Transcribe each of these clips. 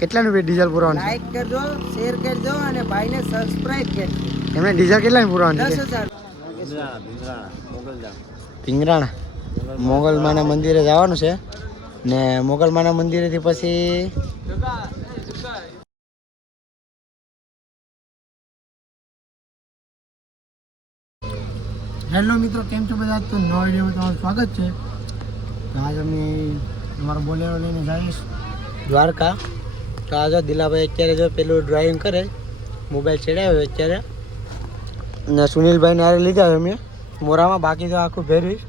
કેટલાનું diesel પુરાવાનું છે? Like કરજો, share કરજો અને ભાઈને સબસ્ક્રાઇબ કરજો. એમને ડીઝલ કેટલાનું પુરાવાનું છે? 10,000. પિંગરાણા મોગલમાના મંદિરે જવાનું છે ને મોગલમાના મંદિરેથી પછી હેલો મિત્રો, કેમ છો બધા? તો નવા વિડીયોમાં તમારું સ્વાગત છે. તો આજ અમે અમારો બોલેરો લઈને જઈશ દ્વારકા. તો આજે દિલાભાઈ અત્યારે જો પેલું ડ્રાઇવિંગ કરે, મોબાઈલ ચડાવ્યો અત્યારે ને સુનિલભાઈને આરે લીધા અમે મોરામાં, બાકી તો આખું ફેરવીશ.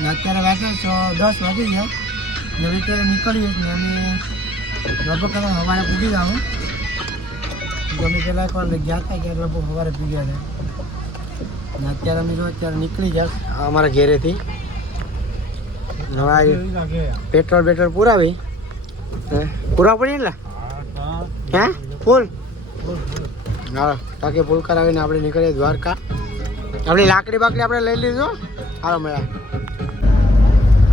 ને અત્યારે વાગે 10 વાગી ગયા ને અત્યારે નીકળીએ ને અમે લગભગ સવારે પૂગી જાવ. ગમે પહેલાં એકવાર ગયા હતા કે લગભગ સવારે પૂગ્યા હતા ને અત્યારે અમે જો અત્યારે નીકળી ગયા અમારા ઘેરેથી. પેટ્રોલ પુરાવી પૂરા પડી ને હે ફૂલ હા ટાંકી ફૂલ કરાવીને આપણે નીકળીએ દ્વારકા. આપણી લાકડી બાકડી આપણે લઈ લીધું. હાલો મળ્યા.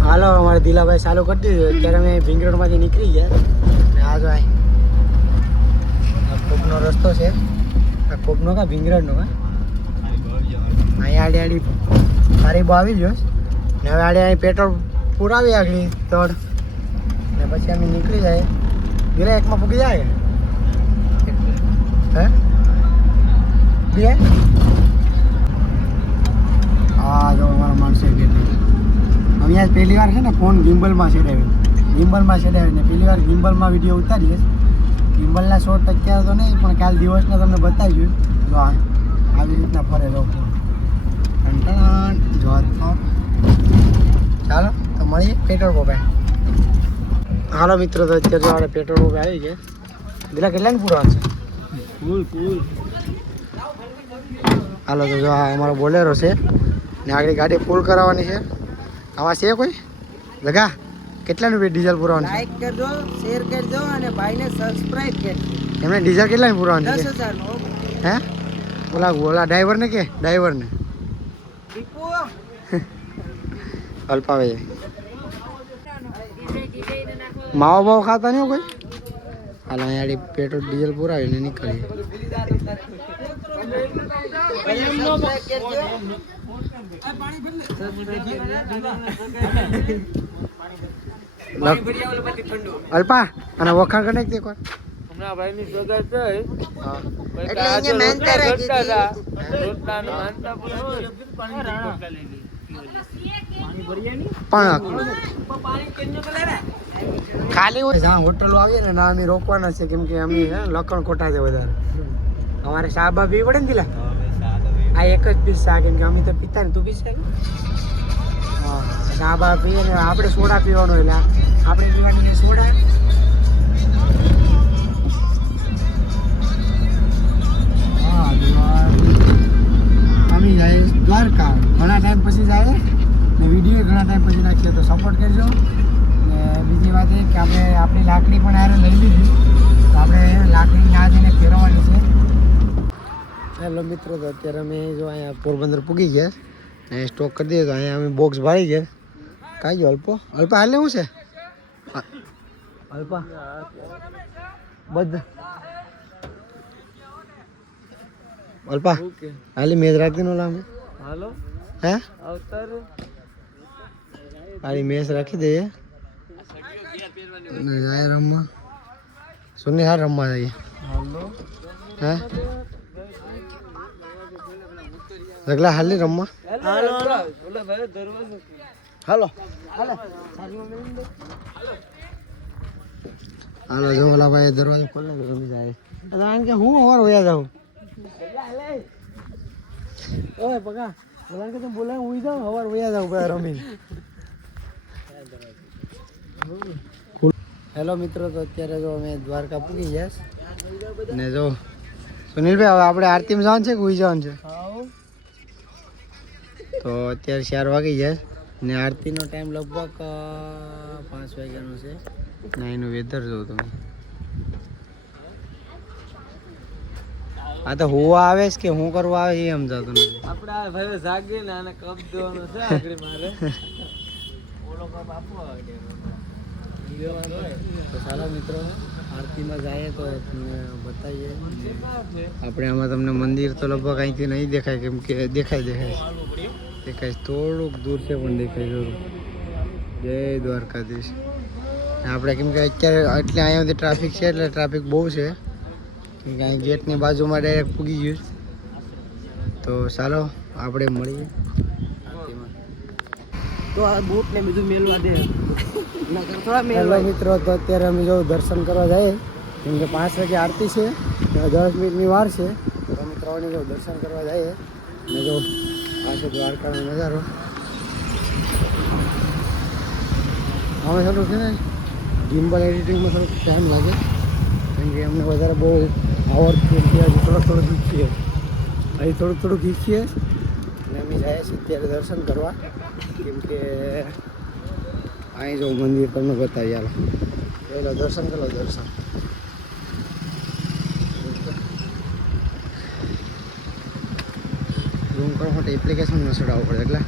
હાલો અમારે દિલાભાઈ ચાલુ કરી દીધું. અત્યારે અમે ભીંગરોડમાંથી નીકળી ગયા ને આ જો કોપનો રસ્તો છે. આ કોપનો કા ભીંગરોડનો કા અહીંયા આડી સારી બહુ આવી ગયો ને હવે આડી અહીં પેટ્રોલ પુરાવી આગળ તોડ ને પછી અમે નીકળી જાય. ગીરા એકમાં પૂકી જાય હે બે. હા જો અમારા માણસો અહીંયા પહેલી વાર છે ને ફોન ગિમ્બલમાં ચડાવી ને પહેલી વાર ગિમ્બલમાં વિડીયો ઉતારીએ. ગિમ્બલના શોટ અત્યારે તો નહીં પણ કાલ દિવસના તમને બતાવ્યું. જો આવી રીતના ફરે જો ચાલો તો મળીએ પેટ્રોલ પંપે. હાલો મિત્રો, તો અત્યારે આપણે પેટ્રોલ પંપે આવી ગયા. દિલા કેટલાને પૂરવાનું છે? ફૂલ. હાલો તો જો આ અમારો બોલેરો છે ને આગળ ગાડી ફૂલ કરાવવાની છે. આમાં છે કોઈ લગા કેટલાનું ડીઝલ પુરાવાનું છે? લાઈક કરજો, શેર કરજો અને ભાઈને સબસ્ક્રાઇબ કરજો. એમને ડીઝલ કેટલાનું પુરાવાનું છે? 10,000 નો. હે ઓલા ડ્રાઈવરને કે ડ્રાઈવરને દીપુ અલ્પાવે માવો બાવો ખાતા નહીં કોઈ? હાલ અહીંયા પેટ્રોલ ડીઝલ પુરાવીને નીકળીએ. અલ્પા અને વખાણ કરી નાખ એકવાર. હમણાં ભાઈની સગાઈ થઈ એટલે અહીંયા માનતા રાખી ખાલી જ્યાં હોટલો આવીએ ને ના અમે રોકવાના છે કેમ કે અમે લખણ ખોટા છે વધારે. અમારે શાહબા પીવી પડે ને દિલા. આ એક જ પીસ શા કેમ કે અમે તો પીતા ને તું પીશે. હા શાહબા પીએ ને આપણે સોડા પીવાનો એટલે આપણે પીવાની સોડા. હા અમે જાય દ્વારકા ઘણા ટાઈમ પછી જાય ને વિડીયો ઘણા ટાઈમ પછી નાખીએ તો સપોર્ટ કરજો. ને બીજી વાત એ કે આપણે આપણી લાકડી પણ હારે લઈ લીધી તો આપણે લાકડી ના જઈને ફેરવવાની છે. હેલો મિત્રો, તો અત્યારે અમે જો અહીંયા પોરબંદર પૂગી ગયા ને સ્ટોક કરી દીધો. તો અહીંયા અમે બોક્સ ભાળી ગયા. કાંઈ ગયો અલ્પા હાલે શું છે અલ્પા બધા અલ્પા હાલી મેચ રાખી દે અમે. હાલો હે હાલી મેચ રાખી દઈએ જાય રમવા. સુની હાર રમવા જઈએ. હે રગલા હાલી રમવા. હાલો જો ઓલા ભાઈ દરવાજો ખોલે રમી જાય. કારણ કે હું અવાર વયા જાઉં. ઓય પગા બોલા કે તમે બોલા હું જાઉં અવાર વયા જાઉં ભાઈ રમીને. હેલો મિત્રો, તો અત્યારે જો અમે દ્વારકા પૂગી ગયા ને જો સુનિલભાઈ હવે આપણે આરતીમાં જવાનું છે કે ઉઈ જવાનું છે? તો અત્યારે 4 વાગી જાય ને આરતીનો ટાઈમ લગભગ 5 વાગ્યાનો છે ને એનું વેધર જો તમે. આ તો હોવા આવે છે કે હું કરવા આવે એ સમજાતું નથી. આપણે આ ભાઈ જાગે ને આને કપ દેવાનો છે આગળ મારે. ઓલો કપ આપવો આગળ. તો ચાલો મિત્રો આરતીમાં જઈએ તો તમને બતાવીએ. આપણે આમાં તમને મંદિર તો લગભગ અહીંથી નહીં દેખાય, કેમ કે દેખાય થોડુંક દૂર છે પણ દેખાય જરૂર. જય દ્વારકાધીશ. આપણે કેમ કે અત્યારે એટલે અહીંયાથી ટ્રાફિક છે, એટલે ટ્રાફિક બહુ છે, કેમ કે અહીં ગેટની બાજુમાં ડાયરેક્ટ પૂગી ગયું. તો ચાલો આપણે મળીએ આરતીમાં. તો આ બૂટ ને બીજું મેલવા દે હેલો મિત્રો, તો અત્યારે અમે જો દર્શન કરવા જઈએ, કેમ કે 5 વાગે આરતી છે, 10 મિનિટની વાર છે. તો અમે 3 વાગે દર્શન કરવા જઈએ. અને જો આ છે દ્વારકાનો નજારો. અમે થોડુંક છે ને ગિમ્બલ એડિટિંગમાં થોડુંક ટાઈમ લાગે, કેમ કે અમને વધારે બહુ આવડતું નથી. હજી થોડુંક શીખીએ, અહીં થોડુંક શીખીએ. અને અમે જઈએ છીએ અત્યારે દર્શન કરવા, કેમ કે અહીં જો મંદિર તમને બતાવી. હાલો પહેલાં દર્શન કરો. દર્શન રૂમ કરવા માટે એપ્લિકેશનમાં ચડાવવું પડે એટલે.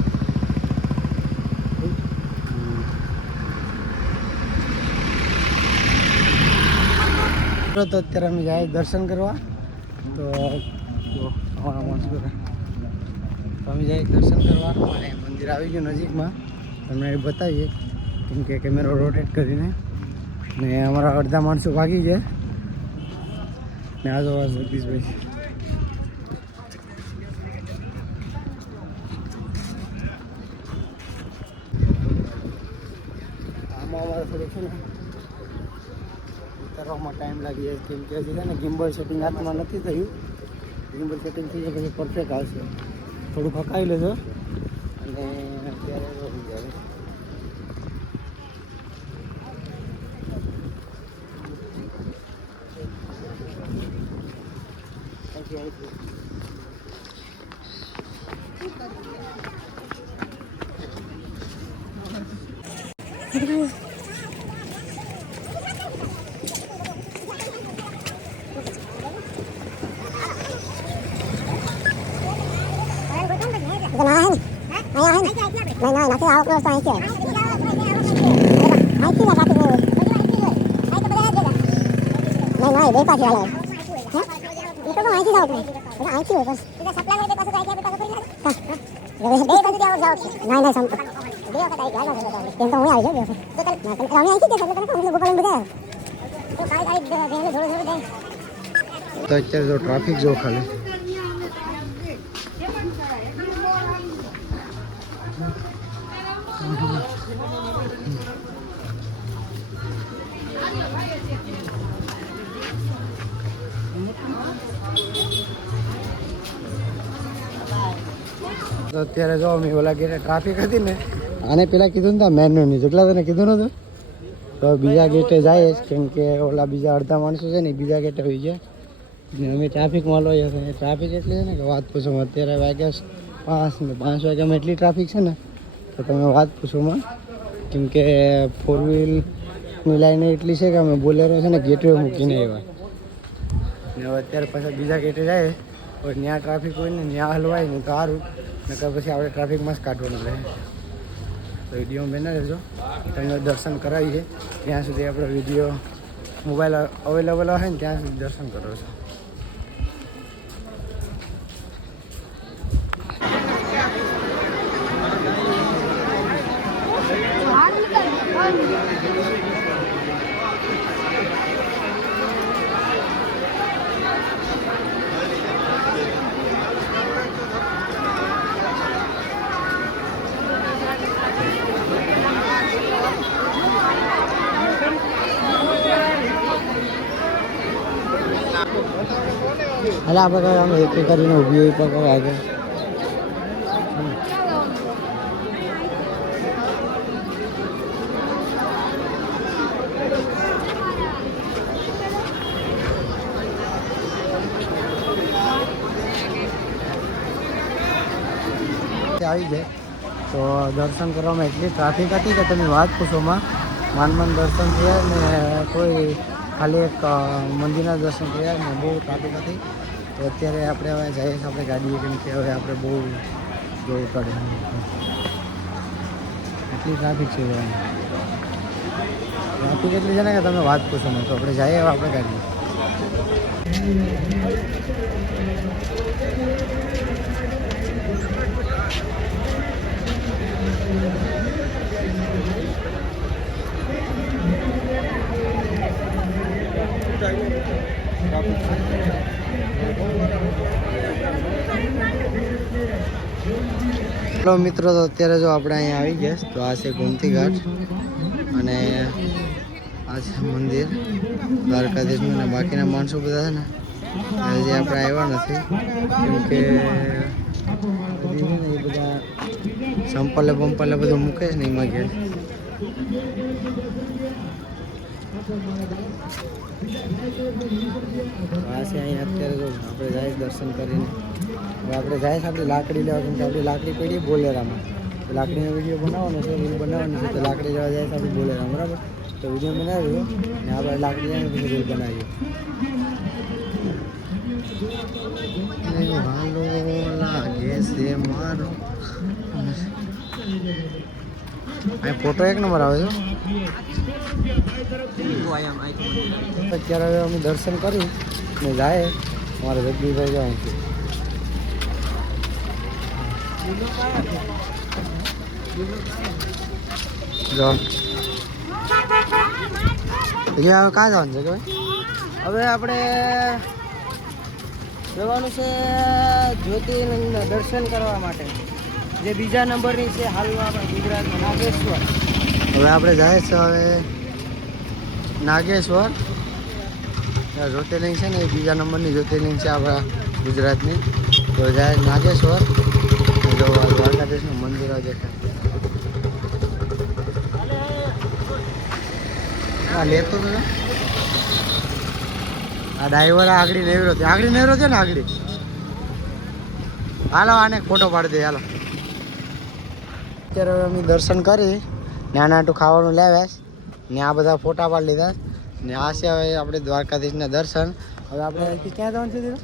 તો અત્યારે અમે જાય દર્શન કરવા. તો અમારા માણસ કરે તો અમે જાય દર્શન કરવા, અને મંદિર આવી ગયું નજીકમાં. તમને એ બતાવીએ, કેમ કે કેમેરો રોટેટ કરીને. ને અમારા અડધા માણસો ભાગી ગયા. ને આ જો જગદીશભાઈ આમાં અમારે થોડુંક છે ને ઉતારવામાં ટાઈમ લાગી જાય, કેમ કે હજી છે ને ગિમ્બલ સેટિંગ હાથમાં નથી થયું. ગિમ્બલ સેટિંગ થઈ જાય પછી પરફેક્ટ આવશે. થોડુંક હકાવી લેજો અને અત્યારે રોકી જાય. તો અત્યારે જો ટ્રાફિક જો ખાલી તો અત્યારે જો અમે ઓલા ગેટે ટ્રાફિક હતી ને, આને પેલા કીધું ને મેનની જેટલા તને કીધું નતું, તો બીજા ગેટે જાય જ, કેમ કે ઓલા બીજા અડધા માણસો છે ને બીજા ગેટે હોઈ જાય. ને અમે ટ્રાફિકમાં લોઈએ છીએ. ટ્રાફિક એટલી છે ને કે વાત પૂછો. અત્યારે વાગ્યા 5 ને 5 વાગ્યામાં એટલી ટ્રાફિક છે ને તો તમે વાત પૂછોમાં, કેમ કે 4 વ્હીલની લાઈન એટલી છે કે અમે બોલેરો છે ને ગેટવે મૂકીને આવ્યા. ને હવે અત્યારે પાછા બીજા ગેટે જાય, કોઈ ત્યાં ટ્રાફિક હોય ને ત્યાં હલવાય ને તો સારું, નકર પછી આપણે ટ્રાફિકમાં જ કાઢવાનું રહે. તો વિડીયો બને રહેજો, તમને દર્શન કરાવીએ. ત્યાં સુધી આપણે વિડીયો મોબાઈલ અવેલેબલ હોય ને ત્યાં સુધી દર્શન કરો છો. અલા આપણે આમ એક કરીને ઊભી હોય પકડ આગળ. આવી જાય તો દર્શન કરવામાં એટલી ટ્રાફિક હતી કે તમે વાત પૂછોમાં. માંડ દર્શન થયા ને કોઈ ખાલી એક મંદિરના દર્શન થયા ને બહુ ટ્રાફિક હતી. તો અત્યારે આપણે હવે જઈએ છીએ આપણે ગાડીએ, કેમ કે હવે આપણે બહુ જોવું પડે, એટલી ટ્રાફિક છે. ટ્રાફિક ટ્રાફિક એટલી છે ને કે તમે વાત પૂછો ને. તો આપણે જઈએ હવે આપણે ગાડી. હેલો મિત્રો, તો અત્યારે જો આપણે અહીંયા આવી ગયા. તો આ છે ગોમતી ઘાટ અને આ છે મંદિર દ્વારકાધીશનું. અને બાકીના માણસો બધા છે ને હજી આપણે આવ્યા નથી, કેમકે બધી છે ને એ બધા સંપલે બંપલે બધું મૂકે છે ને એમાં ગયા. આ છે અહીંયા અત્યારે જો આપણે જાય દર્શન કરીને. હવે આપણે જાય છે આપણી લાકડી લેવા, કેમ કે આપણી લાકડી પડી બોલેરામાં. તો લાકડીનો વિડીયો બનાવવાનો છે, રીલ બનાવવાની છે. તો લાકડી લેવા જાય છે આપણી બોલેરા, બરાબર. તો વિડીયો બનાવ્યો ને આપણે લાકડી જાય પછી રીલ બનાવીએ. હાલો લાગે છે મારો. અહીં ફોટો એક નંબર આવે છે. અત્યારે હવે અમે દર્શન કરી ને જાય અમારે જગદીશભાઈ જાય છે. જો હવે કાં જવાનું છે કે ભાઈ? હવે આપણે જવાનું છે જ્યોતિર્લિંગના દર્શન કરવા માટે, જે બીજા નંબરની છે હાલમાં આપણા ગુજરાતમાં, નાગેશ્વર. હવે આપણે જાય છે હવે નાગેશ્વર. જ્યોતિર્લિંગ છે ને એ બીજા નંબરની જ્યોતિર્લિંગ છે આપણા ગુજરાતની. તો જાય નાગેશ્વર. જો દ્વારકાધીશનું મંદિર આવે છે. હા લેતો તો આ ડ્રાઈવર આગળ નેવરો છે, આગળ નેવરો છે ને આગળ. હાલો આને ફોટો પાડી દે. હાલો અત્યારે હવે અમે દર્શન કરી નાના આટું ખાવાનું લાવ્યા ને આ બધા ફોટા પાડી લીધા ને આ છે હવે આપણે દ્વારકાધીશના દર્શન. હવે આપણે અહીંથી ક્યાં જવાનું છે દીધું?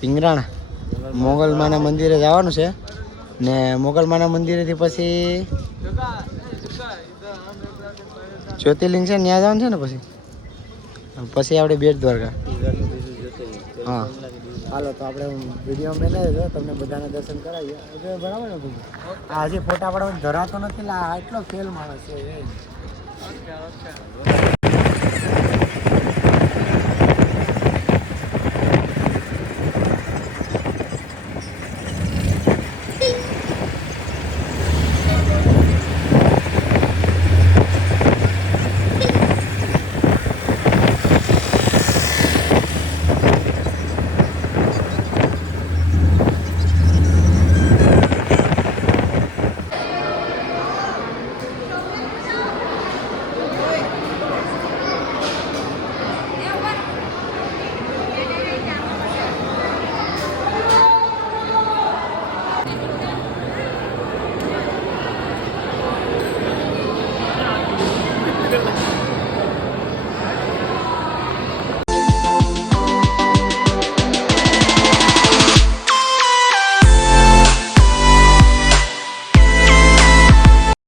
પિંગરાણા મોગલમાના મંદિરે જવાનું છે ને મોગલમાના મંદિરેથી પછી જ્યોતિર્લિંગ છે ને ત્યાં જવાનું છે ને પછી આપણે બેટ દ્વારકા. હા હાલો તો આપણે વિડીયો બનાવી દો, તમને બધાને દર્શન કરાવીએ. બરાબર ને બધું. આ હજી ફોટા પાડવાનું ધરાતો નથી. એટલો ફેલ માણસ છે.